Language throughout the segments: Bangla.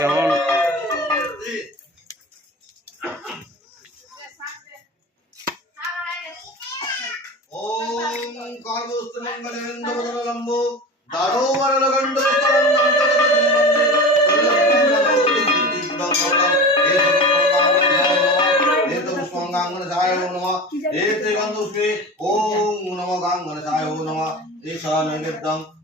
কেমন ওম কার্বস্তমঙ্গলেন্দ্রবদলম্ব ओम नमो गांगणसायो नमः ईशान नैवेद्यं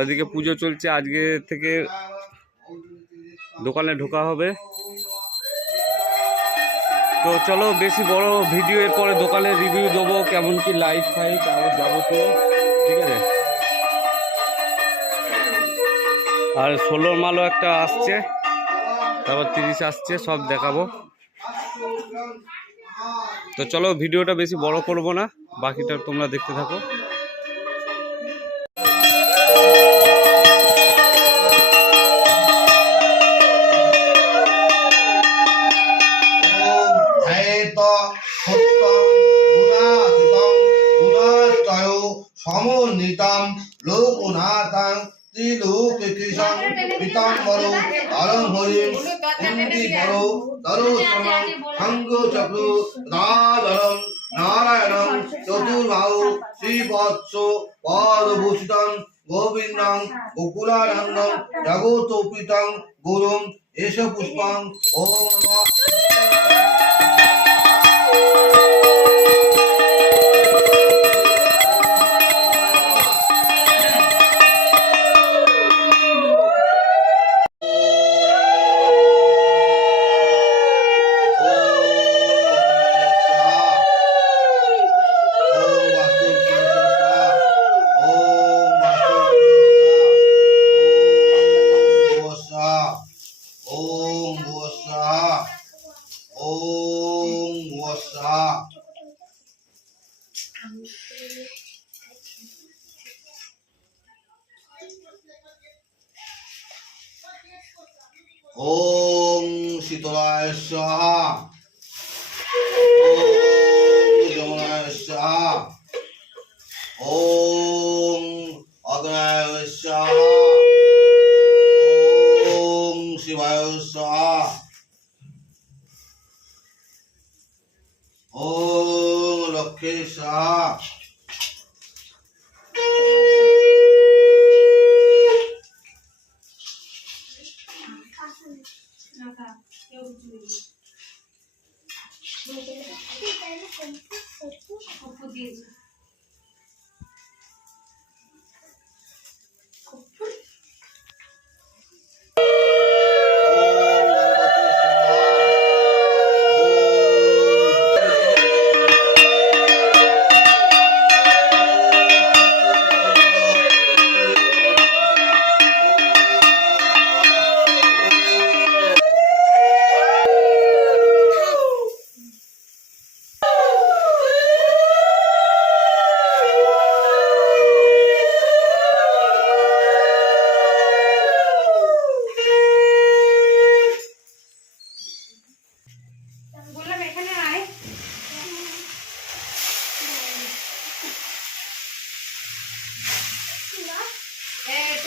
এদিকে পুজো চলছে, আজকে থেকে দোকানে ঢোকা হবে। তো চলো, বেশি বড় ভিডিও পরে দোকানে রিভিউ দেবো কেমন কি লাইট ফাইট আর যাবতীয় ঠিক আছে? আর ষোলোর মালও একটা আসছে, তারপর তিরিশ আসছে, সব দেখাবো। তো চলো, ভিডিওটা বেশি বড় করব না, বাকিটা তোমরা দেখতে থাকো। গুণাশ্চয় সমন্বিতং লোকনাথং ত্রিলোককৃশং পিতাম্বর আলম হরিম হিন্দি বড় দরোশ্রমং সঙ্গ চক্র দাদরম নারায়ণং চতুর্বাহু শ্রীবৎস পদভূষিতং গোবিন্দং গোকুলানন্দং জগতোপিতং গুরুং এষ পুষ্পং ওম নমঃ। বসা ওম শীতলায় স্বাহা। ওম যমুনায় স্বাহা। ওম অগ্নায় Rakesh. Upu diz.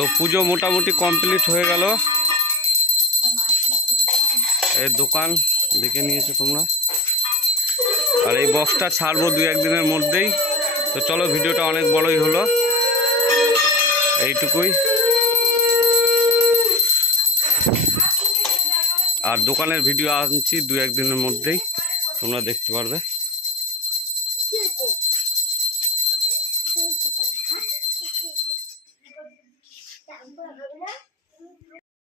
তো পুজো মোটামুটি কমপ্লিট হয়ে গেল। এই দোকান দেখে নিয়েছো তোমরা। আর এই বক্সটা ছাড়বো দু একদিনের মধ্যেই। তো চলো ভিডিওটা অনেক বড়ই হলো। এইটুকুই। আর দোকানের ভিডিও আনছি দু একদিনের মধ্যেই। তোমরা দেখতে পারবে।